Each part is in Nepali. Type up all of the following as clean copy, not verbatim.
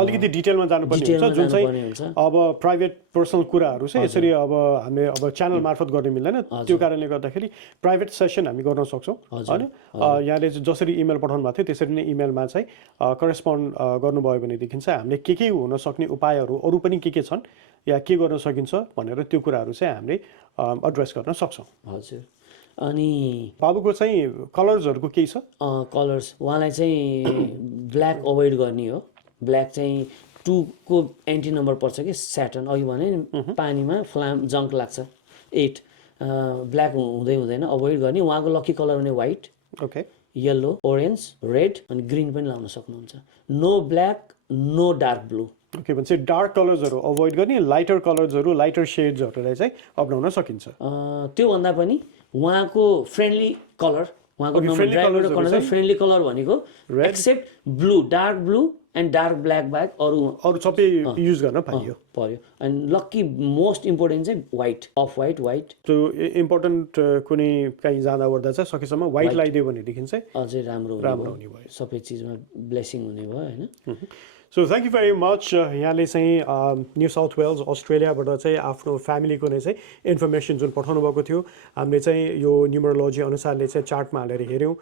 अलिकति डिटेलमा जानुपर्ने हुन्छ जुन चाहिँ अब प्राइभेट पर्सनल कुराहरू चाहिँ यसरी अब हामीले अब च्यानल मार्फत गर्न मिल्दैन त्यो कारणले गर्दाखेरि प्राइभेट सेसन हामी गर्न सक्छौँ हैन यहाँले जसरी इमेल पठाउनु भएको थियो त्यसरी नै इमेलमा चाहिँ करेस्पोन्ड गर्नुभयो भनेदेखि चाहिँ हामीले के हुन सक्ने उपायहरू अरू पनि के छन् या के गर्न सकिन्छ भनेर त्यो कुराहरू चाहिँ हामीले एड्रेस गर्न सक्छौँ। हजुर अनि बाबुको चाहिँ कलर्सहरूको केही छ? कलर्स उहाँलाई चाहिँ ब्ल्याक अभोइड गर्ने हो। ब्ल्याक चाहिँ 2 को एन्टी नम्बर पर्छ कि स्याटर्न अघि भने पानीमा फ्लाम जङ्क लाग्छ 8 ब्ल्याक हुँदैन अभोइड गर्ने। उहाँको लकी कलर भने white okay yellow orange red अनि ग्रीन पनि लाउन सक्नुहुन्छ। No black no dark blue के भन्छ डार्क कलर्सहरू अभोइड गर्ने लाइटर कलर्सहरू लाइटर सेड्सहरूलाई चाहिँ अपनाउन सकिन्छ। त्योभन्दा पनि उहाँको फ्रेन्डली कलर उहाँको नम्बर फ्रेन्डली कलर भनेको except blue dark blue and dark black बाहेक अरू सबै युज गर्न पर्यो एन्ड लक्की मोस्ट इम्पोर्टेन्ट चाहिँ व्हाइट अफ व्हाइट त्यो इम्पोर्टेन्ट कुनै कहीँ जाँदा ओर्दा चाहिँ सकेसम्म व्हाइट लगाइदियो भनेदेखि चाहिँ अझै राम्रो हुने भयो सबै चिजमा ब्लेसिङ हुने भयो हैन। So thank you very much. यहाँले चाहिँ न्यू साउथ वेल्स अस्ट्रेलियाबाट चाहिँ आफ्नो फ्यामिलीको नै चाहिँ इन्फर्मेसन जुन पठाउनु भएको थियो हामीले चाहिँ यो न्युमरोलोजी अनुसारले चाहिँ चार्टमा हालेर हेऱ्यौँ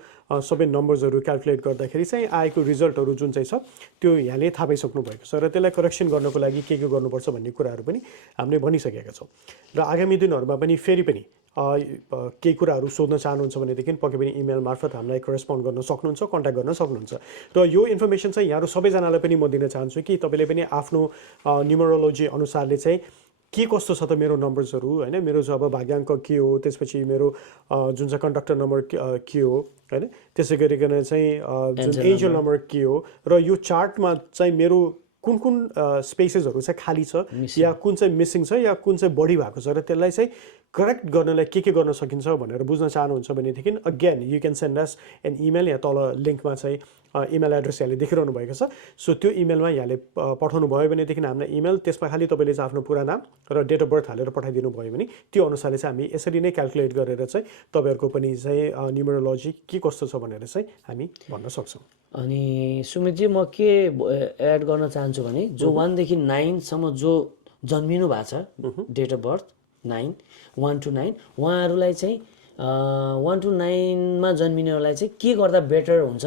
सबै नम्बर्सहरू क्यालकुलेट गर्दाखेरि चाहिँ आएको रिजल्टहरू जुन चाहिँ छ त्यो यहाँले थाहा पाइसक्नु भएको छ र त्यसलाई करेक्सन गर्नको लागि के गर्नुपर्छ भन्ने कुराहरू पनि हामीले भनिसकेका छौँ र आगामी दिनहरूमा पनि फेरि पनि केही कुराहरू सोध्न चाहनुहुन्छ भनेदेखि पक्कै पनि इमेल मार्फत हामीलाई करेस्पोन्ड गर्न सक्नुहुन्छ कन्ट्याक्ट गर्न सक्नुहुन्छ र यो इन्फर्मेसन चाहिँ यहाँहरू सबैजनालाई पनि म दिन चाहन्छु कि तपाईँले पनि आफ्नो न्युमरोलोजी अनुसारले चाहिँ के कस्तो छ त मेरो नम्बर्सहरू हैन मेरो चाहिँ अब भाग्याङ्क के हो त्यसपछि मेरो जुन चाहिँ कन्डक्टर नम्बर के हो हैन त्यसै गरिकन चाहिँ जुन एन्जल नम्बर के हो र यो चार्टमा चाहिँ मेरो कुन स्पेसेसहरू चाहिँ खाली छ या कुन चाहिँ मिसिङ छ या कुन चाहिँ बढी भएको छ र त्यसलाई चाहिँ करेक्ट गर्नलाई के गर्न सकिन्छ भनेर बुझ्न चाहनुहुन्छ भनेदेखि again you can send us an email या तल लिङ्कमा चाहिँ इमेल एड्रेस यहाँले देखिरहनु भएको छ। सो त्यो इमेलमा यहाँले पठाउनु भयो भनेदेखि हामीलाई इमेल त्यसमा खालि तपाईँले चाहिँ आफ्नो पुरा नाम र डेट अफ बर्थ हालेर पठाइदिनु भयो भने त्यो अनुसारले चाहिँ हामी यसरी नै क्यालकुलेट गरेर चाहिँ तपाईँहरूको पनि चाहिँ न्युमरोलोजी के कस्तो छ भनेर चाहिँ हामी भन्न सक्छौँ। अनि सुमितजी म के एड गर्न चाहन्छु भने जो 1 देखि 9 सम्म जो जन्मिनु भएको छ डेट अफ बर्थ 9 1 to 9 उहाँहरूलाई चाहिँ 1 to 9 मा जन्मिनेहरूलाई चाहिँ के गर्दा बेटर हुन्छ